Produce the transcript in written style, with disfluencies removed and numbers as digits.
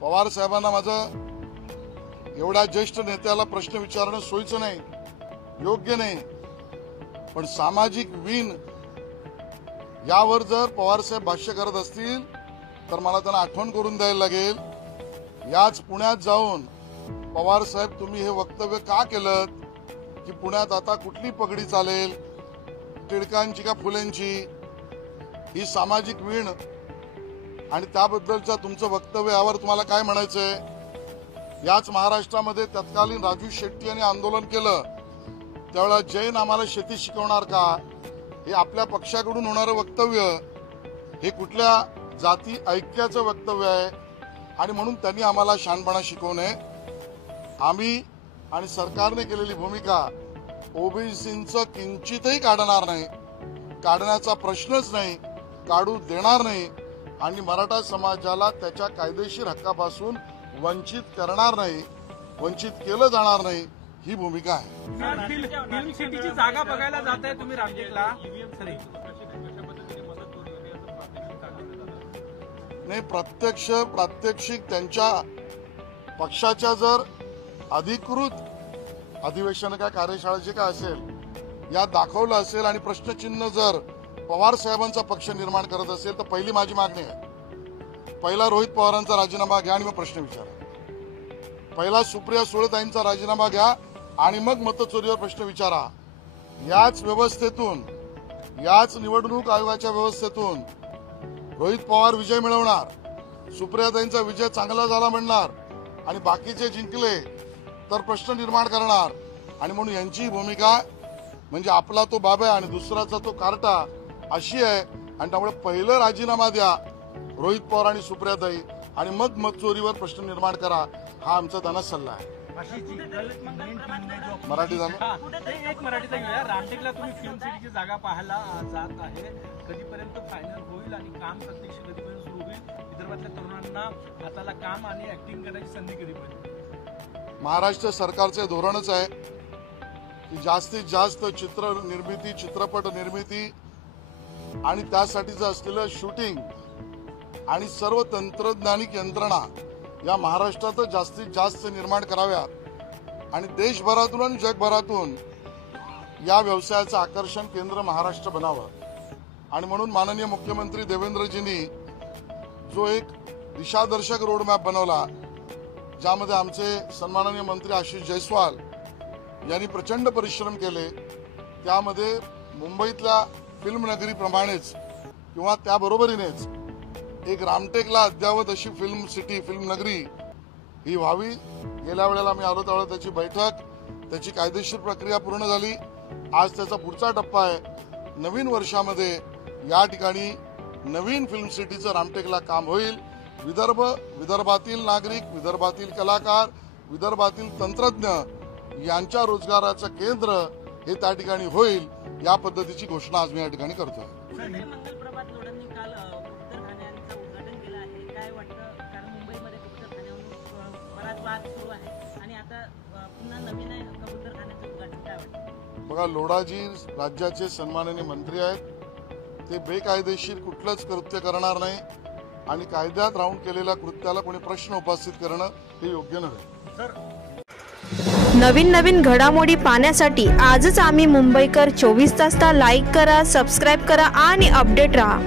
पवार साहेबांना माझं एवढ्या ज्येष्ठ नेत्याला प्रश्न विचारणं सोयीचं नाही, योग्य नाही, पण सामाजिक वीण यावर जर पवार साहेब भाष्य करत असतील तर मला त्यांना आठवण करून द्यायला लागेल, याच पुण्यात जाऊन पवार साहेब तुम्ही हे वक्तव्य का केलं की पुण्यात आता कुठली पगडी चालेल, टिळकांची का फुलेंची, ही सामाजिक वीण आणि त्याबद्दलचं तुमचं वक्तव्य यावर तुम्हाला काय म्हणायचंय? याच महाराष्ट्रामध्ये तत्कालीन राजू शेट्टी यांनी आंदोलन केलं त्यावेळेला जैन आम्हाला शेती शिकवणार का, हे आपल्या पक्षाकडून होणारं वक्तव्य हे कुठल्या जाती ऐक्याचं वक्तव्य आहे आणि म्हणून त्यांनी आम्हाला शहाणपणा शिकवू नये। आम्ही आणि सरकारने केलेली भूमिका ओबीसींचं किंचितही काढणार नाही, काढण्याचा प्रश्नच नाही, काढू देणार नाही आणि मराठा समाजाला त्याच्या कायदेशीर हक्कापासून वंचित करणार नाही, वंचित केलं जाणार नाही, ही भूमिका आहे। फिल्म सिटीची जागा बघायला जाताय तुम्ही रामटेकला? नाही, प्रात्यक्षिक त्यांच्या पक्षाच्या जर अधिकृत अधिवेशन काय कार्यशाळेचे काय असेल यात दाखवलं असेल आणि प्रश्नचिन्ह जर पवार साहेबांचा पक्ष निर्माण करत असेल तर पहिली माझी मागणी आहे, पहिला रोहित पवारांचा राजीनामा घ्या आणि मग प्रश्न विचारा। पहिला सुप्रिया सुळेताईंचा राजीनामा घ्या आणि मग मतचोरीवर प्रश्न विचारा। याच व्यवस्थेतून, याच निवडणूक आयोगाच्या व्यवस्थेतून रोहित पवार विजय मिळवणार, सुप्रियाताईंचा विजय चांगला झाला म्हणणार आणि बाकीचे जिंकले तर प्रश्न निर्माण करणार आणि म्हणून यांची भूमिका म्हणजे आपला तो बाबा आणि दुसराचा तो कार्टा अशी आहे आणि त्यामुळे पहिलं राजीनामा द्या रोहित पवार आणि सुप्रियाताई आणि मग मतचोरीवर प्रश्न निर्माण करा, हा आमचा त्यांना सल्ला आहे। मराठी एक मराठीचा घेऊया। रामटेकला तुम्ही फिल्म सिटीची जागा पाहायला जात आहे, कधीपर्यंत फायनल होईल आणि काम प्रत्यक्ष कधीपर्यंत सुरू होईल? विदर्भातल्या तरुणांना हाताला काम आणि ऍक्टिंग करायची संधी कधीपर्यंत? महाराष्ट्र सरकारचे धोरणच आहे की जास्तीत जास्त चित्र निर्मिती, चित्रपट निर्मिती आणि त्यासाठीचं असलेलं शूटिंग आणि सर्व तंत्रज्ञानिक यंत्रणा या महाराष्ट्रातच जास्तीत जास्त निर्माण कराव्यात आणि देशभरातून आणि जगभरातून या व्यवसायाचं आकर्षण केंद्र महाराष्ट्र बनावं आणि म्हणून माननीय मुख्यमंत्री देवेंद्रजींनी जो एक दिशादर्शक रोडमॅप बनवला ज्यामध्ये आमचे सन्माननीय मंत्री आशिष जयस्वाल यांनी प्रचंड परिश्रम केले, त्यामध्ये मुंबईतल्या फिल्म नगरीप्रमाणेच किंवा त्याबरोबरीनेच एक रामटेकला अद्यावत अशी फिल्म सिटी, फिल्म नगरी ही व्हावी। गेल्या वेळेला मी आलो त्यावेळेला त्याची बैठक, त्याची कायदेशीर प्रक्रिया पूर्ण झाली, आज त्याचा पुढचा टप्पा आहे। नवीन वर्षामध्ये या ठिकाणी नवीन फिल्म सिटीचं रामटेकला काम होईल। विदर्भातील नागरिक, विदर्भातील कलाकार, विदर्भातील तंत्रज्ञ यांच्या रोजगाराचं केंद्र हे त्या ठिकाणी होईल, या पद्धतीची घोषणा आज मी या ठिकाणी करतोय। बघा, लोढाजी राज्याचे सन्माननीय मंत्री आहेत, ते बेकायदेशीर कुठलंच कृत्य करणार नाही आणि कायद्यात राहून केलेल्या कृत्याला कोणी प्रश्न उपस्थित करणं हे योग्य नव्हे। नवीन घडामोडी पाहण्यासाठी आजच आम्ही मुंबईकर 24 तासला लाईक करा, सबस्क्राईब करा आणि अपडेट रहा।